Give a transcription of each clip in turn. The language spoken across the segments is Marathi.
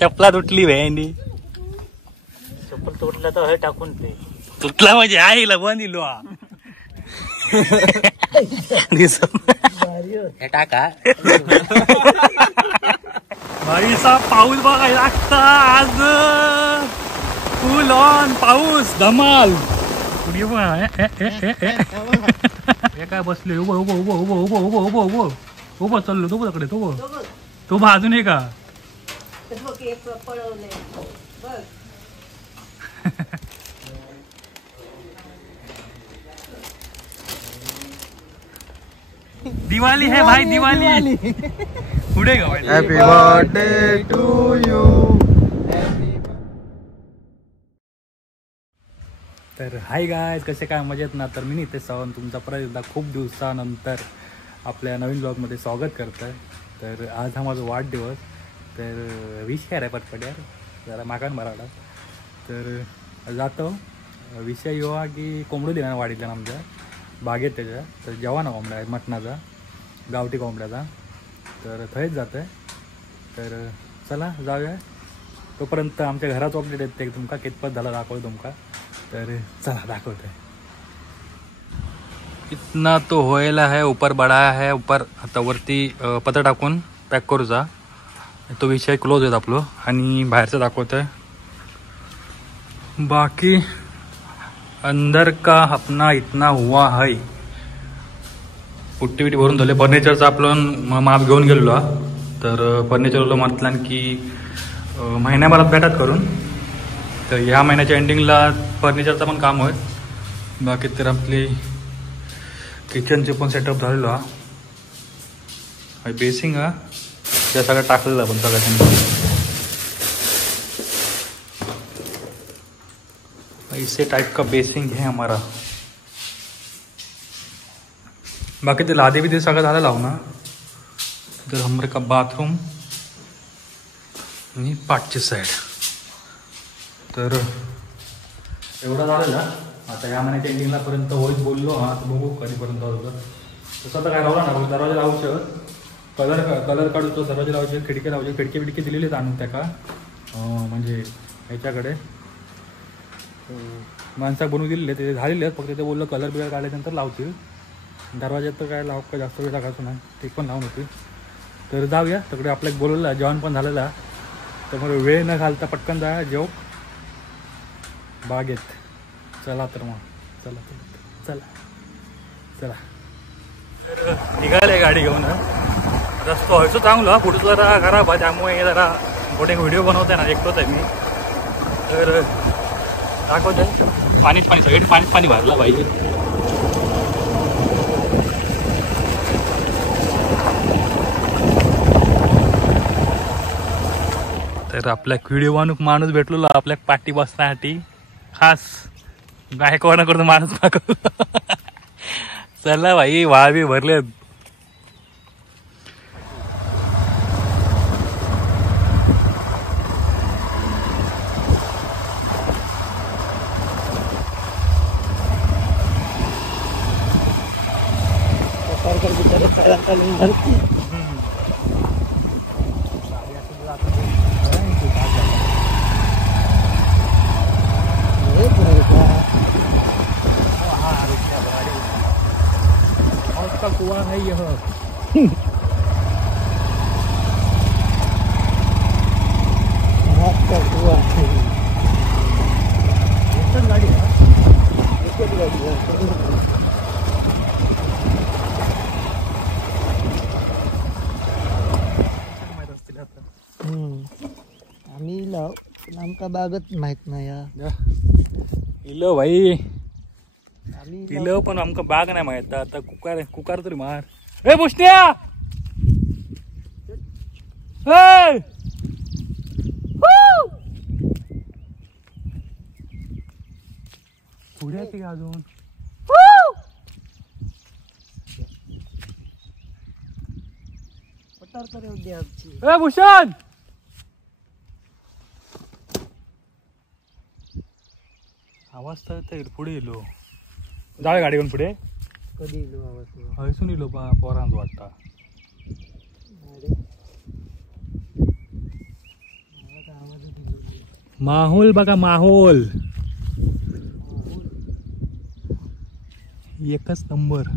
चपला तुटली भेंडी. चप्पल तुटला तर हे टाकून ते तुटला म्हणजे आईला बंद दिलो हे टाका. बाईचा पाऊस बघायला लागता आज. फुल ऑन पाऊस धमाल. हे काय बसले उभं उभं उभं उभं उभं उभं उभं उभं उभं चाललो तो तिकडे तो अजून आहे का. दिवाळी है भाई दिवाळी. पुढे का हॅपी बर्थडे टू यू. तर हाय गायज, कसे काय मजेत ना. तर मी नितेश सावंत तुमचा परत एकदा खूप दिवसानंतर आपल्या नवीन ब्लॉगमध्ये स्वागत करतो आहे. तर आज हा माझा वाढदिवस. तर विषय आहे पटपट यार जरा मागान मराठा. तर जातो विषय येवा की कोंबडू दिला ना वाढीतल्या आमच्या बागेत त्याच्या. तर जेव्हा ना कोंबड्या आहे मटणाचा गावठी कोंबड्याचा. तर थंयच जातं आहे. तर चला जाऊया. तोपर्यंत आमच्या घराचं अपडेट येते तुमका कितपत झाला दाखवतो तुमका. तर चला दाखवते. इतना तो होयला है ऊपर बडाया है ऊपर. आता वरती पत्र टाकून पॅक करूचा तो विषय क्लोज होत आपलं. आणि बाहेरचं दाखवत आहे. बाकी अंदर का अपना इतना हुआ है. पुट्टी बिट्टी भरून झाले. फर्निचरचं आपलं माप घेऊन गेलेलो. तर फर्निचरला म्हटलं की महिन्याभरात भेटत करून. तर ह्या महिन्याच्या एंडिंगला फर्निचरचं पण काम होईल. बाकी तर आपली किचनचे पण सेटअप झालेलो हा. बेसिंग हा त्या सगळं टाकलेलं पण सगळ्या इसे टाइप का बेसिंग है हमारा. बाकी ते लादे भी ते सगळं झालं लावू ना. तर हमारे का बाथरूम आणि पाठची साईड. तर एवढं झालं ना. आता ह्या महिन्याच्या एंडिंगला पर्यंत होईल बोललो हा. तर बघू कधीपर्यंत होतं. तसं तर काय राहला ना. दरवाजा लावू कलर काढतो. दरवाजा लावायचे खिडकी लावायचे. खिडकी बिडकी दिलेलीच आणून त्या का म्हणजे ह्याच्याकडे माणसाक बनवून दिलेले ते झालेले आहेत. फक्त ते बोललं कलर बिलर काढल्यानंतर लावतील. दरवाज्यात तर काय लाव का जास्त वेळ टाकायचं नाही. ते पण लावून होती. तर जाऊया तिकडे. आपल्याला बोलवलं जेवण पण झालेलं. त्यामुळे वेळ न घालता पटकन जा जेव बागेत. चला तर मग चला चला चला. तर निघाले गाडी घेऊन. रस्ता व्हायचं चांगलं पुढचं जरा खराब आहे. त्यामुळे जरा मोठे व्हिडिओ बनवते ना एकटोच आहे मी. तर दाखवते पाणीच पाणी सगळे पाणीच पाणी भरलं पाहिजे. तर आपल्या व्हिडिओ बनूक माणूस भेटलो आपल्या पाठी बसण्यासाठी खास. गायकवाड करतो माणूस दाखव. चला भाई वाळ बी भरले. का कुआ है यह. गाडी आम्ही लाव पण आमका बागत माहित नाही. इलो भाई इलो पण आमका बाग नाही माहित. आता कुकार तरी मार. ए बुष्ण्या पुढे येते का अजून. पटार करे उद्या आमची. ए भूषण आवाज तर पुढे येलो. जाऊया गाडी घेऊन पुढे. कधी येलो आवाज हयसून येलो पोरांच वाटता. माहोल बघा माहोल एकच नंबर.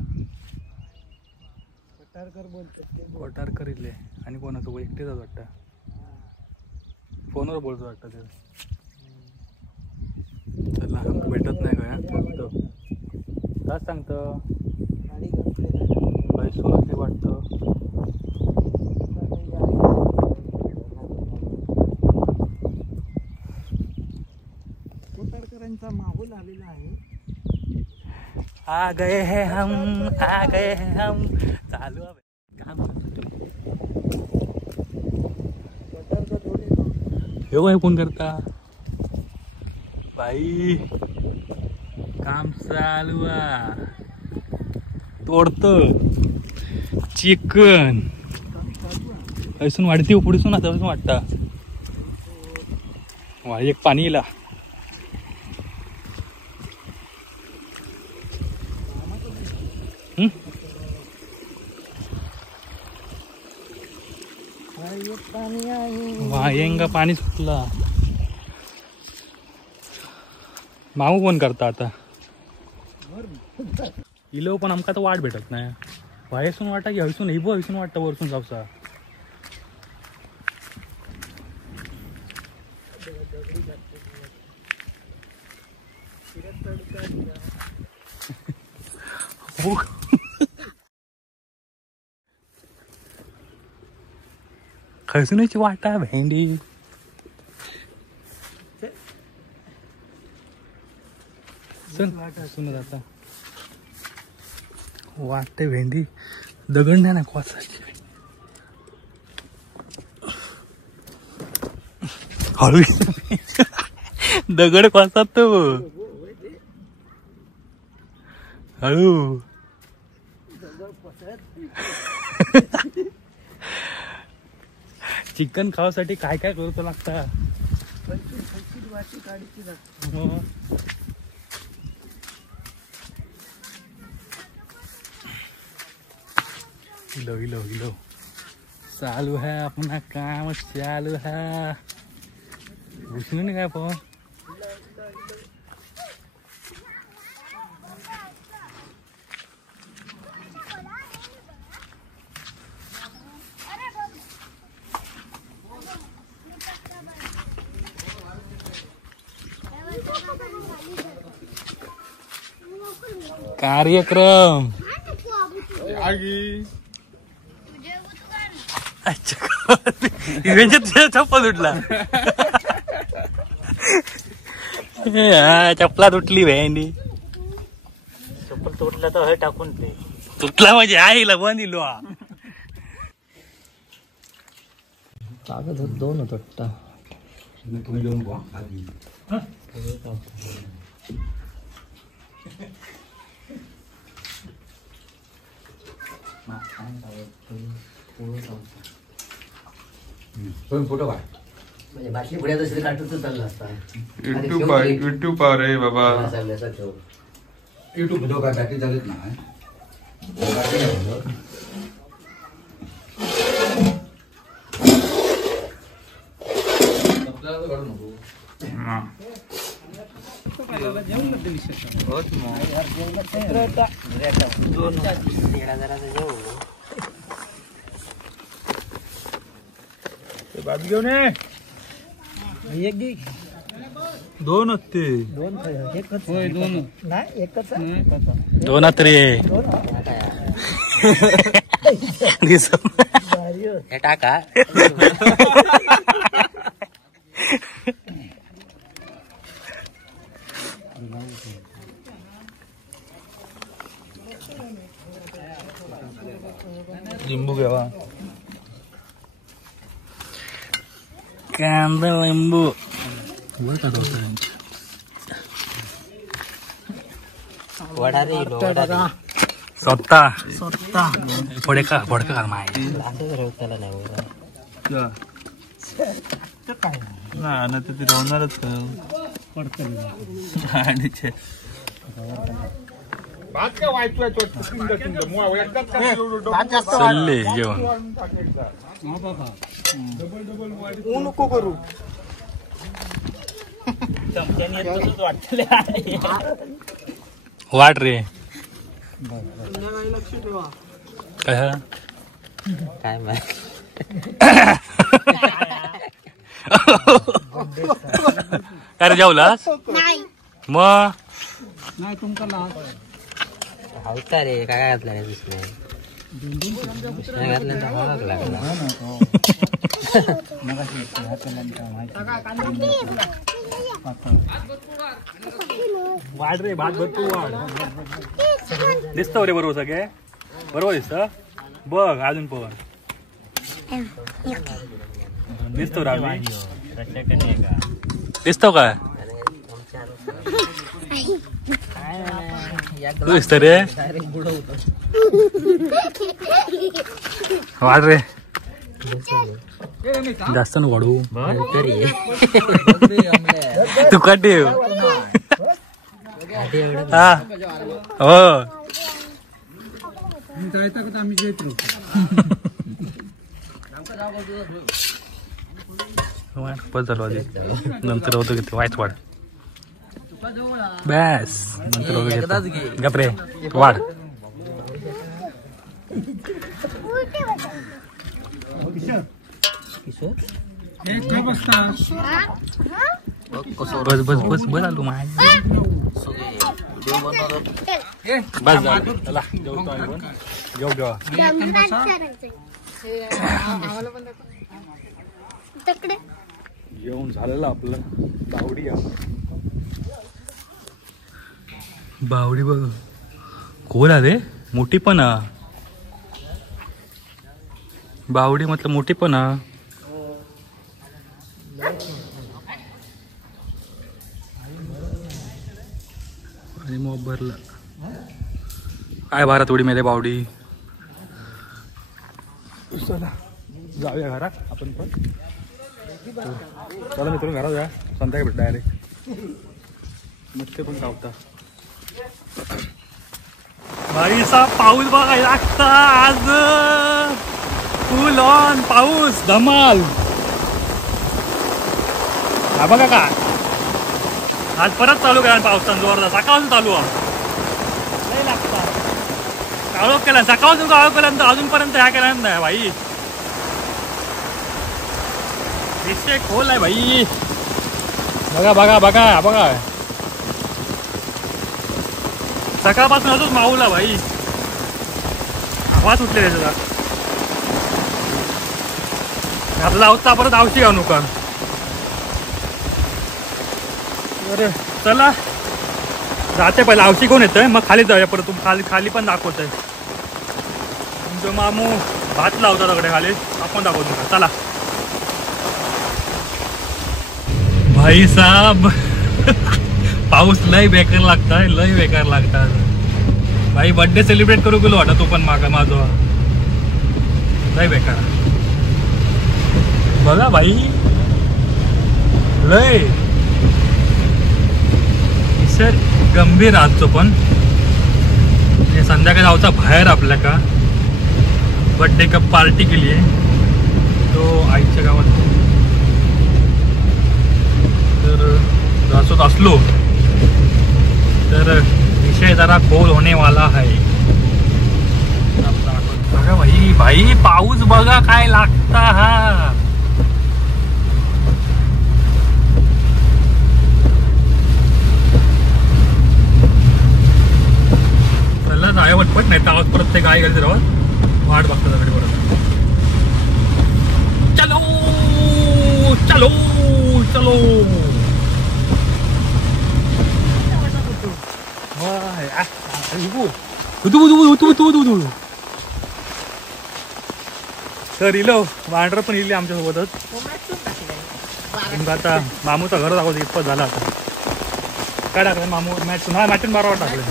कोटारकर इले आणि कोणाचं एकटेच वाटतं फोनवर बोलतो वाटतं ते. त्याला भेटत नाही काय फक्त काय सांगतं पैसून ते वाटतं. कोटारकरांचा माहोल आलेला आहे. आ गए हैं हम चालू आहे काम. हे कोण करता बाई काम चालू आहे. तोडत चिकन ऐसून वाढते पुढेसून आता वाटता एक पाणी येला. वायंगा पाणी सुटला. माऊ कोण करता आता इलो पण आमका तर वाट भेटत नाही. वायसून वाटा की हयसून हिबो हयसून वाटतं वरसून जावसा. खयसूनची वाटा भेंडी सुन आता वाटते भेंडी दगड नाही ना कोसाची. हळू दगड कोसात तो हळू. चिकन खावासाठी काय काय करतो लागता. हिलो हिलो हिलो चालू है अपना काम चालू है. घुसलो नाही काय पण कार्यक्रम. चप्पल तुटला. चप्पला तुटली भेंडी. चप्पल तुटला तर हे टाकून ते तुटला म्हणजे आईला बांधिलो. कागद दोन होत वाटतं. फोटो काय म्हणजे बाटली पुढे दुसरी कार्टून चालला असता. युट्यूब रे बाबा. युट्यूब व्हिडिओ काय बॅटरी चालत नाही. बात घेऊन एक घे. दोन होते. दोन एकच होय. दोन नाही एकच दोन रे हे टाका. लिंबू घ्यावा. कांदा लिंबू वडा रे स्वतः फडका फडका माय त्याला नाही ना ते राहणारच चालले जेवण. नको करू. वाट रे लक्ष ठेवा. काय काय माहिती काय रे जेवलास मग नाही तुमका लाज. हवता रे काय घातलं रे दुसरे घातलं तर हवाक लागला वाढ रे भात भरपूर वाढ दिसतो रे बरोबर सगळे बरोबर दिसत बघ अजून पण दिसतो रे दिसतो काय तू दिसत रे वाढ रे जास्त न वाढू तू कटी हा हो आम्ही जेतो बस झालो आधी नंतर होतं किती वाईट वाढ बस नंतर होतं गपरे वाढ बस बस बस बस आलो माय बस झालं चला जेवतो आम्ही पण जेव जेवा जेवण झालेलं आपलं बावडी बघ कोण आहे मोठी पण बावडी म्हटलं मोठी पण आणि मग भरला काय भारात उडी मेले बावडी चला जाऊया घरात आपण पण चला मित्रांनो घरात जा संध्याकाळी भेट डायरेक्ट मस्त पण धावता बाईचा पाऊस बघायला लागता आज फुल ऑन पाऊस धमाल हा बघा का आज परत चालू करा पावसान जोरदार सकाळपासून चालू आहे लागता काळोख केला सकाळपासून काळोख केल्यानंतर अजूनपर्यंत ह्या केला नाही भाई विषय खोल आहे भाई बघा बघा बघा बघा सकाळपासून अजून माऊला भाई आवाज उठले त्याचा आपला आवता परत आवशी आणू का बरं चला जाते पहिला आवशी कोण येतंय मग खाली जाऊया परत तुम्ही खाली खाली पण दाखवतोय तुमचं मामू भात लावता दगडे खाली आपण दाखवतो का चला भाई साहब पाऊस लय बेकार लागताय लय बेकार लागतात भाई बर्थडे सेलिब्रेट करू गेलो वाटत तो पण मागा माझा लय बेकार बघा भाई लय सर गंभीर आजचो पण संध्याकाळी जाऊचा बाहेर आपल्या का बर्थडे का पार्टी केली आहे तो आईच्या गावात तर असोच असलो तर विषय जरा खोल होने वाला है बघा भाई भाई पाऊस बघा काय लागता हा चला जाया पटपट नाही तर आवाज परत ते काय गेले राहत वाट बघता सगळे परत चलो चलो चलो तर इलो वांडर पण इले आमच्या सोबतच आता मामूचा घर दाखवतो इतपत झाला आता काय टाकलं मामू मॅच हा मॅचून बारावर टाकलं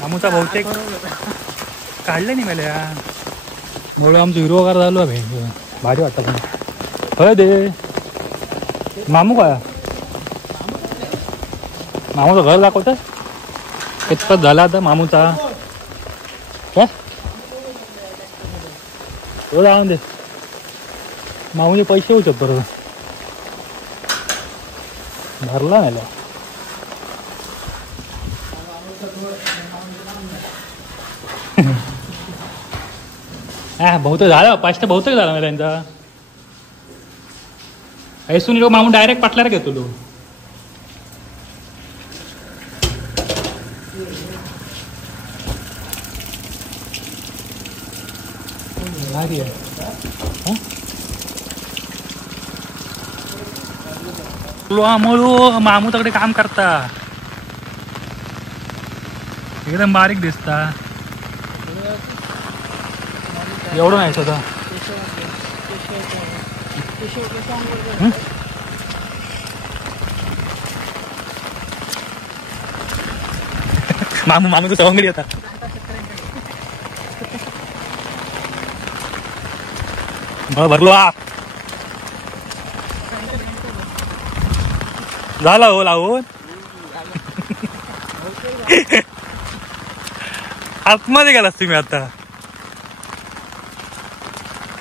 मामूचा बहुतेक काढलं नाही मला म्हणून आमचं हिरो वगैरे झालो भाई भारी वाटतं पण खरं दे मामू काय मामूचं घर दाखवतं कितपत झाला आता मामूचा काय तो जाऊन दे मामूचे पैसे होऊ शकतो बरोबर भरला नाही बहुतेक झाला पाचटा बहुतेक झाला नाही त्यांचा ऐसून लोक मामून डायरेक्ट पाटल्याला घेतो लो म्हणू मामू तकडे काम करता एकदम बारीक दिसता एवढं नाही स्वतः मामू मामू तो सवंगडी आता भरलो झाला हो लावून आतमध्ये गेलास तुम्ही आता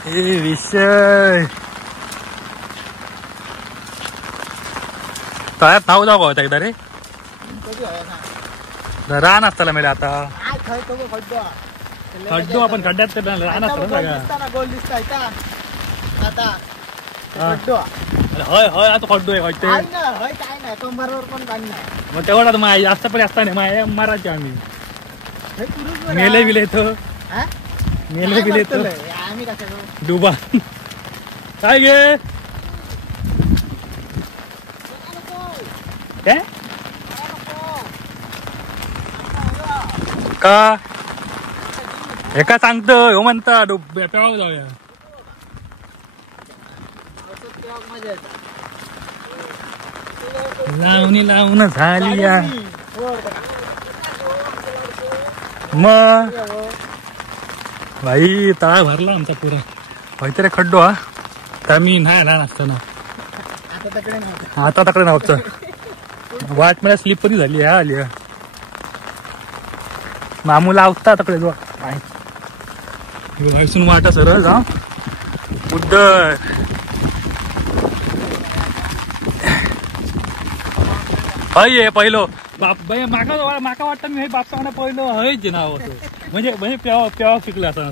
विषय तळ्यात नाव जाऊ होता एकदा रे रान असताना मेले आता खड्डो आपण खड्ड्यात रान असताना गोल दिसताय का आता हय हय आता खड्डो आहे काय नाही कंबरवर पण काय नाही मग तेवढा माय जास्त पण असताना माय मारायचे आम्ही मेले बिले तर मेले बिले तर आम्ही कसं डुबा काय गे का एका सांगतो हो म्हणता पेवा जाऊया लावणी लावून झाली मग भाई तळा भरला आमचा पुरा काहीतरी खड्डो हा तर मी नाही लहान असताना आता तकडे नव्हतं वाट मला स्लिपरी झाली हा आली मामू लावता तकडे जो भाईसून वाटा सरळ जा उड्डर हय पहिलो बाप बाई माका वाटतं मी हे बाप सांगणं पहिलं हयच नाव होतं म्हणजे पेवा शिकलं असं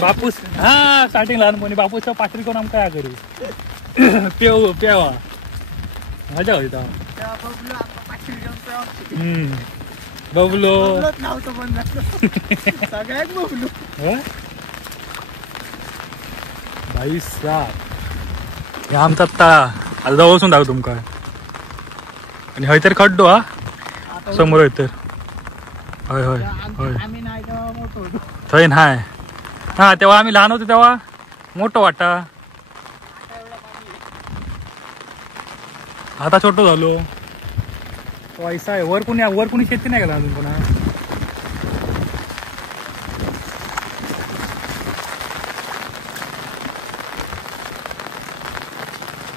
बापूस हा स्टार्टिंग लहानपणी बापूस पात्री कोण आमका काय करू पेवा मजा होती बबलो सगळ्यात बबलू भाई साहेब हे आमचा आता जवळसून दाखव तुमका आणि हय तर खड्डो हा समोर आहे तर हय हय हय थंय नाय हा तेव्हा आम्ही लहान होतो तेव्हा मोठं वाटा आता छोटो झालो पैसा आहे वर कुणी शेती नाही गेला अजून कोणा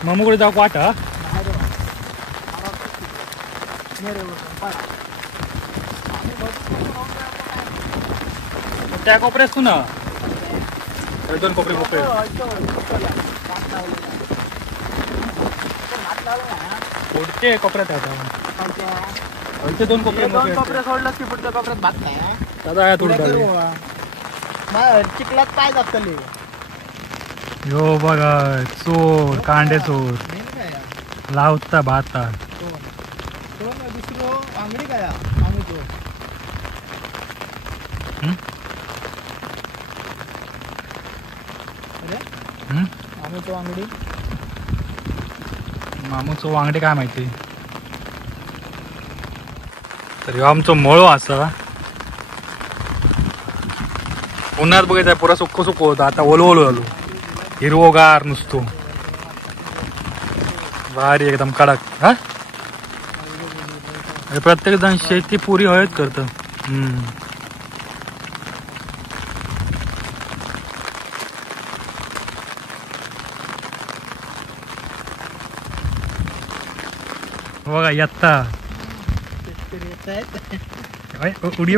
मामूकडे जाऊ वाटा त्या कोपऱ्यात तू ना दोन कोपरे कोपरे पुढचे कोपऱ्यात आता दोन कोपरे सोडलं की पुढच्या कोपऱ्यात भात नाही दादा थोडं चिखलात पाय जातले यो बघा चोर कांडे चोर लावता भाता दुसरं आंगडी काय आम्ही तो आम्ही तो आंगडी मामूचो वांगडे काय माहिती तर ह्यो आमचो मळो असा उन्हात बघायचा पुरा सुक्को सुक्को होता आता ओलो झालो हिरवोगार नुसतो भारी एकदम कडक हा प्रत्येक जण शेती पुरी हयच करत बघा येत्ता उडी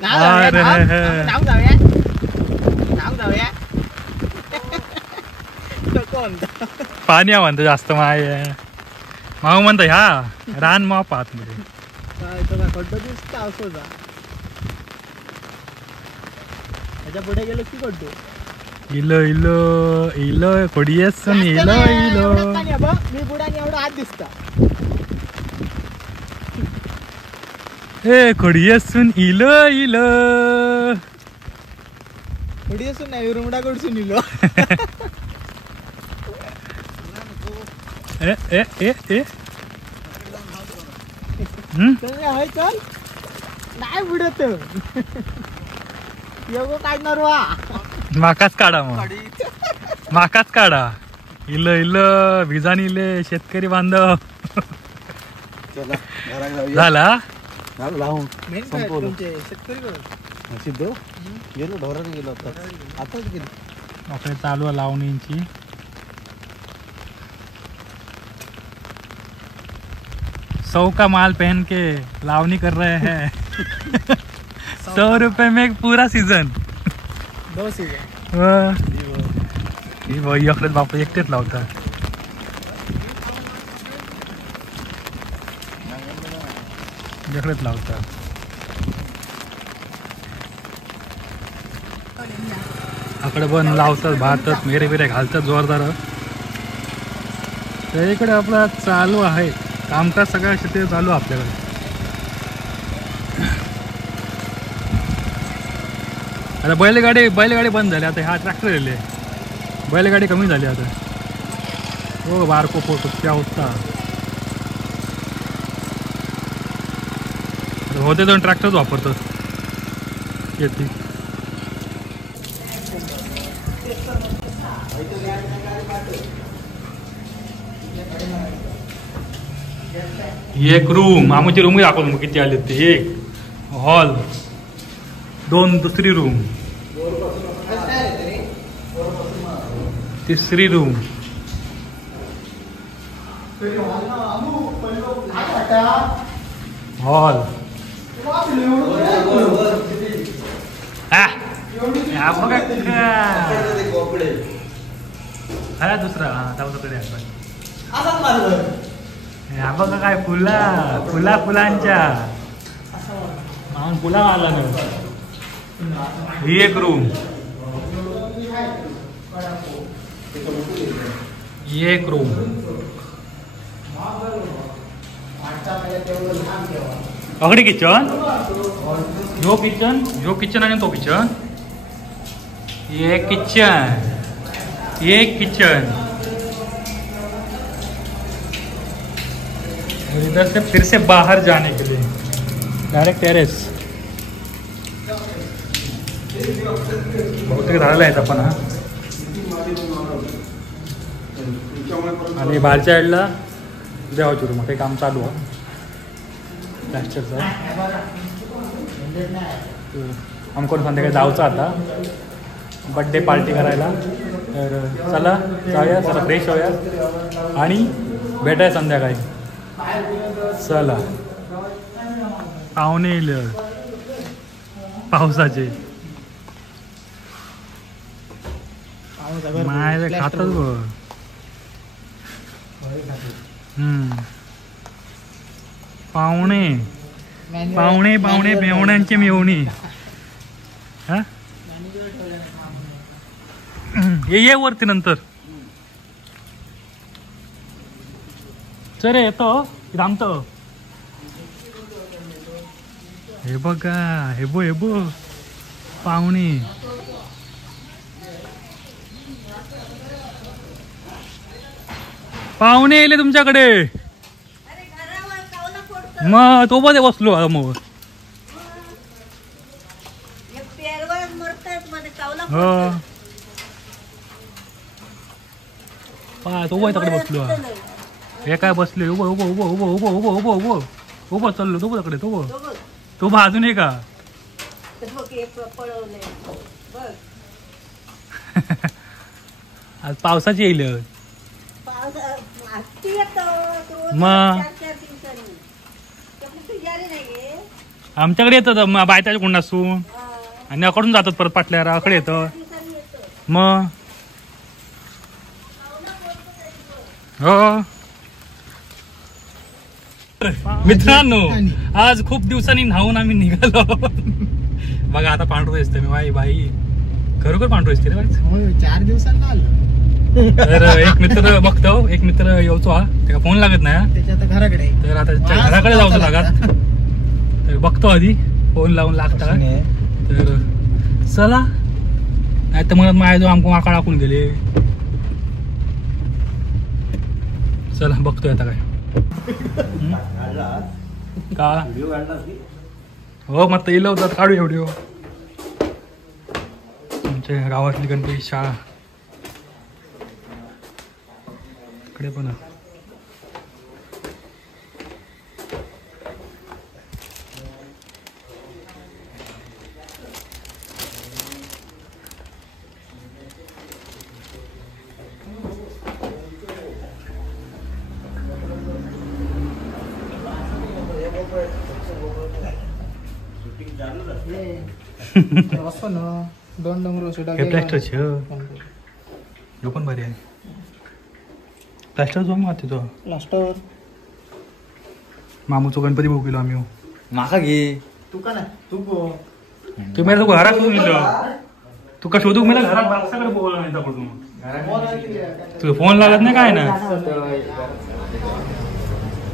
अरे नाव जाऊया नाव जाऊया कोण पाणी म्हणतो जास्त माय माऊ म्हणतो ह्या रान माप आतमध्ये खड्डा दिसता असो जा त्याच्या पुढे गेलो की खड्डो इलो इलो इलो कोडियेसून इलो इलो मी बुडाने एवढा हात दिसता ए कोडियेसून इलो इलो थोडी असून नाही रुमडा कडसून इलो ए ए ए ए हय चल नाही बुडत योगो काढणार वा माकाच काढा मग माकाच काढा इलो इलो भिजान इले शेतकरी बांधव झाला मेन काय तुमचे शेतकरी सिद्ध गेलो ढोराने गेलो आता आताच गेलो आपले चालू आहे लावणींची सौ का माल पहन के लावनी कर रहे हैं 100 रुपए में एक पूरा सीजन दो सीजन इकडे बाप एकटेच लावतात इकडेच लावतात आकडे पण लावतात भातात मेरे बिरे घालतात जोरदार तर इकडे आपला चालू आहे कामकाज सगळ्या शेती चालू आहे आपल्याकडे आता बैलगाडी बंद झाली आता हा ट्रॅक्टर आले बैलगाडी कमी झाली आता हो बारको पोटो त्या होता होते दोन ट्रॅक्टरच वापरतात शेती एक रूम आमची रूम दाखवतो मग किती आले ते एक हॉल दोन दुसरी रूम तिसरी रूम हॉल हा दुसरा हा त्याकडे हा बघा काय फुलांच्या फुला आला ना ही एक रूम ही एक रूम अगदी किचन यो किचन आणि तो किचन ये किचन इधर से फिर से बाहर जाने के लिए डायरेक्ट टेरेस बहुतेक झालेला आहे आपण हा आणि बाहेरच्या साईडला देवाची रूम काही काम चालू आहे प्लॅस्टरचं आमकडून संध्याकाळी जायचं आता बड्डे पार्टी करायला तर चला जाऊया जरा फ्रेश होऊया आणि भेटाय संध्याकाळी चला पाहुणे येईल पावसाचे माय खातात बघ पाहुणे मेवण्यांचे मेवणी हा ये वरती नंतर चल रे येतो थांबतो हे बघा हे बो पाहुणे येले तुमच्याकडे मग तो मध्ये बसलो मग हो तो तकडे बसलो हे काय बसले उभं चाललो तो तकडे तो अजून आहे का आज पावसाची येईल मग आमच्याकडे येतं बायताच्या कोण नसून आणि अकडून जातात परत पाटल्यावर अकडे येतं मग हो. मित्रांनो आज खूप दिवसांनी न्हावून आम्ही निघालो. बघा आता पांढरू दिसते मी बाई खरोखर पांढरू दिसते रे बाई. 4 दिवसांना आलं. तर एक मित्र बघतो एक मित्र येऊचो हा त्याला फोन लागत नाही त्याच्या आता घराकडे. तर आता त्याच्या घराकडे जाऊचो लागत तर बघतो आधी फोन लावून लागता तर चला नाही तर म्हणत माझ्या जो आमको आकाळ आखून गेले. चला बघतोय आता काय का हो मग येलं होतात काढू एवढी हो. आमच्या गावातली गणपती शाळा इकडे पण असं ना 2 डोंगर हे प्लॅस्टरचे हो पण भारी आहे प्लॅस्टर जो मारते तो प्लास्टर. मामूचो गणपती बघू गेलो आम्ही हो. माका घे तू का ना तू गो तू मला तो घरात शोधून गेलो तू का शोधू मला घरात बारसाकडे बोलला नाही त्याकडून तुझा फोन लागत नाही काय ना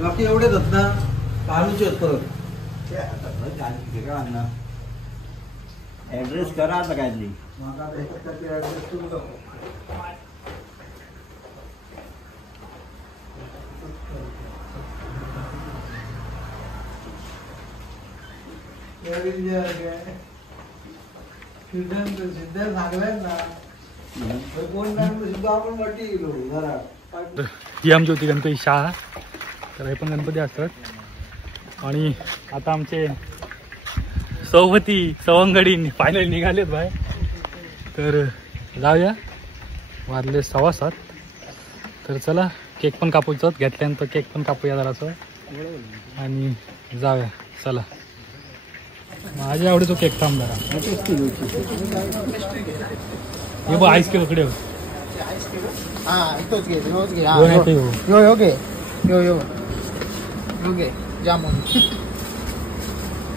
बाकी एवढेच होत ना काढूचे होत परत ऍड्रेस करा आता काय नाही. ही आमची होती गणपती शाळा तर हे पण गणपती असतात आणि आता आमचे सौवती सवंगडी फायनल निघालेत बाय तर जाऊया वाजले 7:15 तर चला केक पण कापूचा घेतल्यानंतर केक पण कापूया जरासं आणि जाऊया चला. माझ्या आवडीचा केक थांब जरा हे बघ आईस केक इकडे हा इथोच घे रोज घे. दोन आहेत हे हो. यो घे यो घे जामून.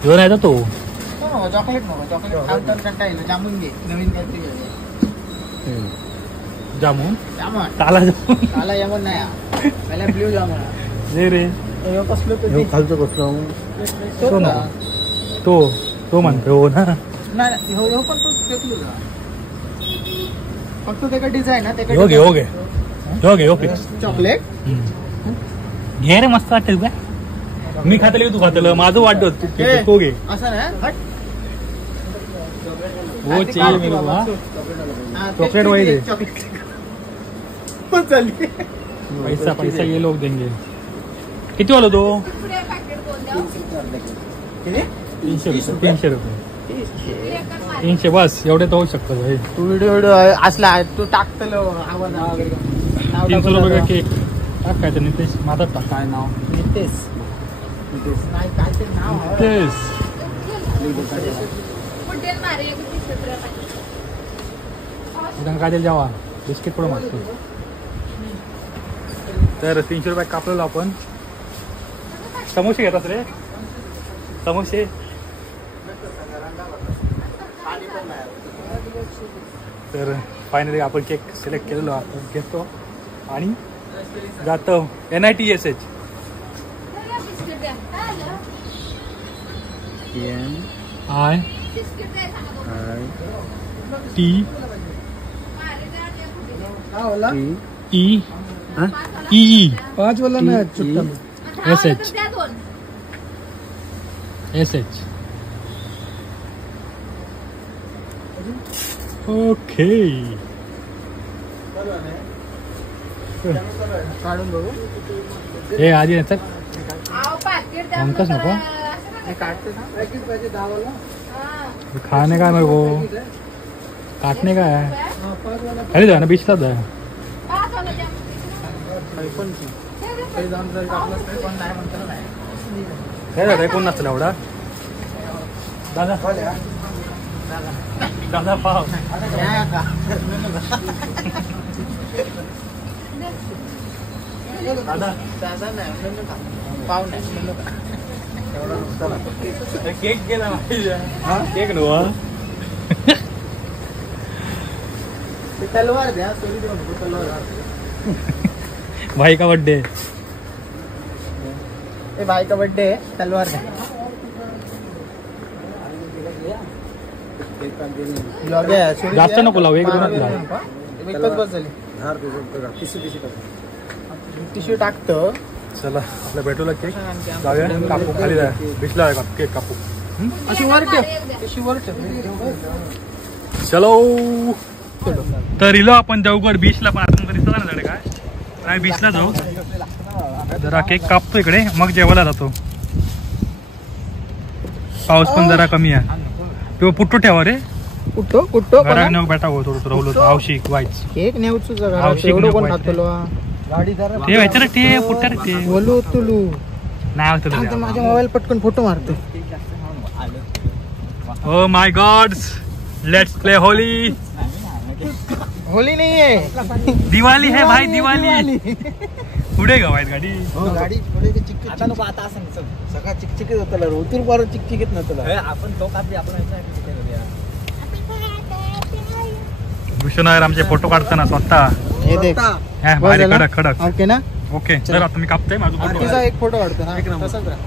दोन आहे तो चॉकलेट नको चॉकलेट खाऊन कंटा येईल. जामून घे नवीन काहीतरी घे. जामून जामून ताला जामून मला जामून नाही मला ब्ल्यू जामून जे रे यो कसलं ते खालचं कसलं तो ना तो म्हणतो हो ना नाही हो पण तो फेकलो का फक्त त्याचा डिझाईन आहे हो घे हो घे हो घे हो फिक्स चॉकलेट घे रे मस्त वाटत काय मी खातले तू खातलं माझं वाटत तू घे असं नाही हट. वो चाहिए मेरे को हाँ? चॉकलेट वही दे पण चालली पैसा ये लोग देंगे किती वाला तो 300 रुपये 300 बस एवढे तर होऊ शकतं भाई. तू व्हिडिओ असला तू टाकतलो आवाज वगैरे 300 रुपये का केक टाक काय तर नितेश माझा टाक काय नाव नितेश नाही काय ते नाव आहे. नितेश काय जावा बिस्किट पण मागतो तर 300 रुपये कापलेलो आपण. समोसे घेतात रे समोसे तर फायनली आपण केक सिलेक्ट केलेलो आपण घेतो आणि जातो NITSH ITEE 5 वाला ना चुट्टा SH ओके काढून बघू हे आधी याच्यात अंकच नको काटते ना पाहिजे 10 वाला खाने का मेरे को काटने का है अरे जाना बीच है काय कोण नसलं एवढा दादा दादा पाव दादा पाव नाही केक गेला केक नव्हा तलवार द्या सोरी देऊ नको तलवार भाई का बर्थडे ए भाई का बर्थडे है तलवार द्या जास्त नको लावू, एक दोनच लाव. एकच बस झाली टिश्यू टाकतो. चला आपल्या भेटूला केक जाऊया कापू खाली जाऊया बिचला केक कापू अशी वर ठेव टिश्यू वर ठेव. चलो तर इलो आपण देवगड बीचला पण आता दिसला ना झाडे काय बीचला जाऊ जरा केक कापतो इकडे मग जेवायला जातो. पाऊस पण जरा कमी आहे तो पुट्टू ठेवा रे कुठं कुठं घरात नेऊ बेटा हो थोडं राहुल आवशिक वाईच केक नेऊच आवश्यक एवढं कोण नको खातो ते व्हायचं रे ते पुट्टा रे ते बोलू तुलू नाही होतं माझ्या मोबाईल पटकन फोटो मारतो. Oh my God's let's play Holi Holi नाहीये दिवाली है भाई दिवाली पुढे गवायत गाडी गाडी पुढे चिकचिक आता नको आता असं सगळा चिकचिक होतं उतूर पार चिकचिकीत नव्हतं आपण तो कापली आपण भूषण आमचे फोटो काढताना स्वतः हे देख भारी कडक कडक ओके ना ओके जर आता मी कापतोय माझं फोटो तुझा एक फोटो काढतो ना तसंच राहा.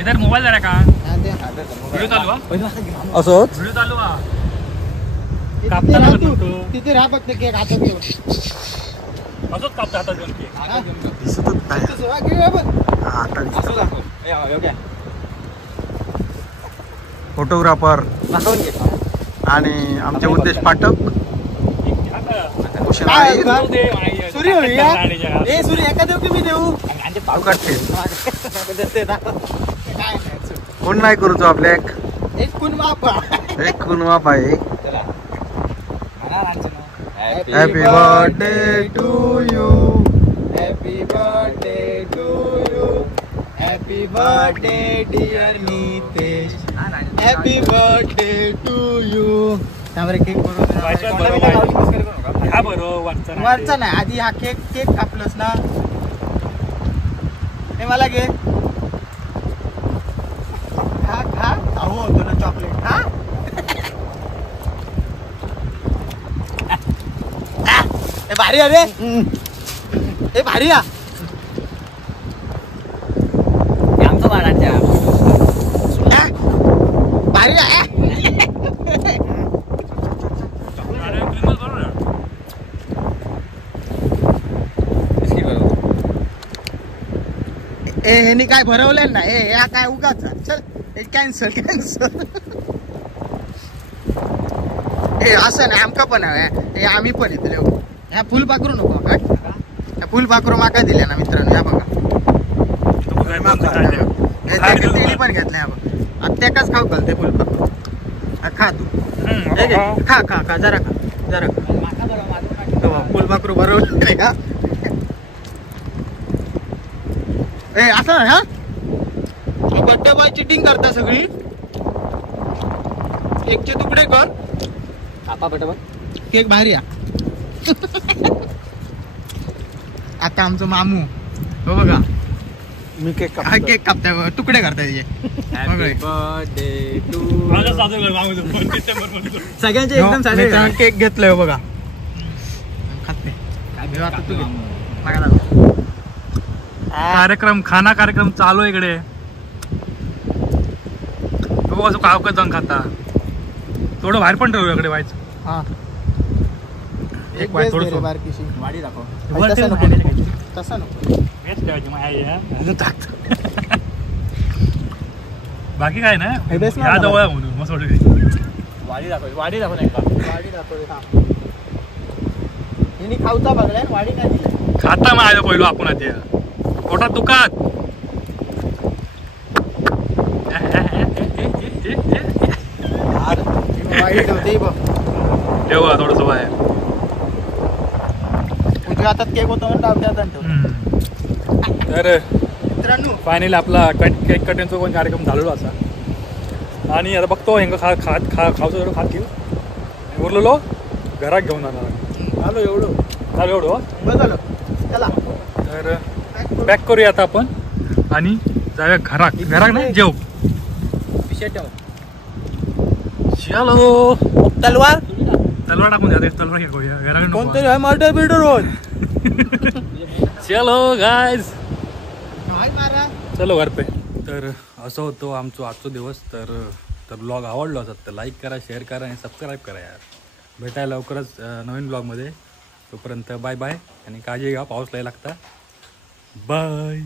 इधर मोबाईल जरा का हा, दे. व्हिडिओ चालू हा असोच व्हिडिओ चालू हा तिथे कापताना राहा म्हणतो तू. तिथे राहा फक्त केक हातात घेऊन असंच कापता हातात घेऊन केक दिसतच नाही तसं हा, घेऊया आपण. आता फोटोग्राफर आणि आमचे उद्देश पाठक भूषण काय आहे. होतं? सूर्य होऊया? ए सूर्य एका देऊ की मी देऊ अवघड ठेव. देते ना. काय नाही, चल. कोण नाही करू तो आपल्या एक कुण बापा एक कुणवा पाय happy birthday to you happy birthday to you happy birthday dear Nitesh happy birthday to you त्यावर केक हा बरोबर वरचा नाही आधी हा केक केक कापलंस ना हे मला घे खा खा खाऊ होतो ना चॉकलेट खा हे भारी अरे हे भारी आ आमचं बाळाच्या भारी आहे ह्यानी काय भरवलं ना हे हा काय उगाच चल हे कॅन्सल कॅन्सल हे असं नाही आमका पण आहे हे आम्ही पण येतले ह्या फुल पाकरू नको का ह्या फुल पाकरू माका दिल्या ना मित्रांनो ह्या बघा तिळी पण घेतल्या ह्या बघा आता त्याकाच खाऊ घालते फुल पाकरू खा तू हे घे. खा खा खा जरा खा जरा खा फुल पाकरू भरवलं नाही का ए असं नाही हा बड्डे बॉय चिटिंग करता सगळी केकचे तुकडे कर कापा बटबा केक भारी आ आता आमचं मामू हो बघा मी केक हा केक कापताय तुकडे करताय बर्थडे टू सगळ्यांचे एकदम साधे केक घेतलंय हो बघा खात नाही आता तू घे. मागा दादा. कार्यक्रम खाना कार्यक्रम चालू आहे इकडे बघू असं कावकत जाऊन खाता थोडं बाहेर पण ठेवू इकडे व्हायचं हा एक एक वाट बेस थोडंसं. दे रे बारकीशी वाडी दाखव तसं नको तसं नको बाकी काय ना हे बेस ह्या मार जवळ आहे म्हणून मग सोडून वाडी दाखव नाही का वाडी दाखव रे, थांब. हिने खाऊचा बघलाय वाडी नाही दिली खाता माझ्या पहिलो आपण आता पोटात दुखात वाडी ठेवते बघ ठेवा थोडस बाहेर उजव्या हातात केक होतो म्हणून डावत्या हातात ठेवतो. तर मित्रांनो फायनली आपला केक कटिंगचा पण कार्यक्रम झालेला असा आणि आता बघतो हेंगा खावचं थोडं खात घेऊ उरलेलो घरात घेऊन जाणार आलो एवढं चालू एवढं हो. बस झालं चला तर पॅक करूया आता आपण आणि जाऊया घरात नाही जेव विषय ठेव चलो तलवार तलवार टाकून द्या तलवार घेऊया घराकडे नको. कोणतरी आहे मर्डर बिल्डर रोज चलो गाईज काय मारा चलो घर पे तर असं होतो आमचा आजचा दिवस तर ब्लॉग आवडला असत तर लाईक करा शेअर करा आणि सबस्क्राईब करा यार भेटायला लवकरच नवीन ब्लॉगमध्ये तोपर्यंत बाय बाय आणि काळजी घ्या पाऊस लय लागता बाय